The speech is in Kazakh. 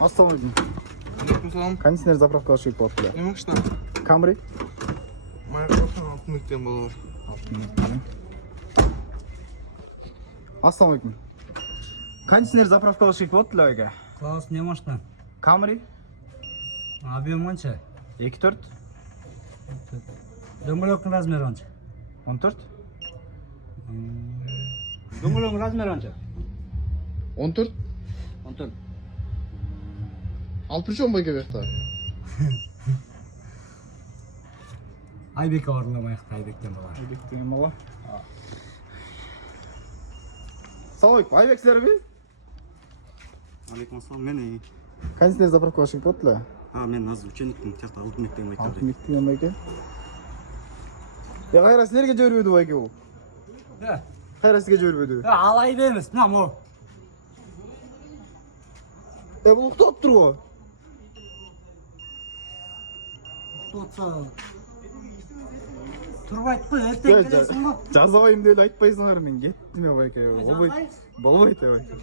Assalamualaikum. Aleykümselam. Кондиционер заправка алып болыптыр. Ne машина? Camry. Майкрофон 6 минуттен болор. Assalamualaikum. Кондиционер заправка алып болыптыр ага. Класс, не машина? Camry Объем қанша? 2.4 Дөңгелектің размері қанша? 14 Дөңгелектің размері қанша? 14 14. Al причем байка бекта. Айбекке орынламайық, Айбектен болар. Айбек деген бала. Саламалейкум. Айбек сіздер бе? Алейкум мен Кондиционер заправка алып болыптыр. мен азыр ученикпин, тиякта алтын мектеп Алтын мектебде. мектептен байка. Кайра сіздерге жібербеді байка ол. Кайра сізге жібербеді. Алай емес, мына мо. Бұл ұқтап тұр ғой. Тоқса. Тұрып айтпай, ертең келесің ғой. Жазабайым деп айтпайсыңдар, мен кеттім я байка. Болбайды байка.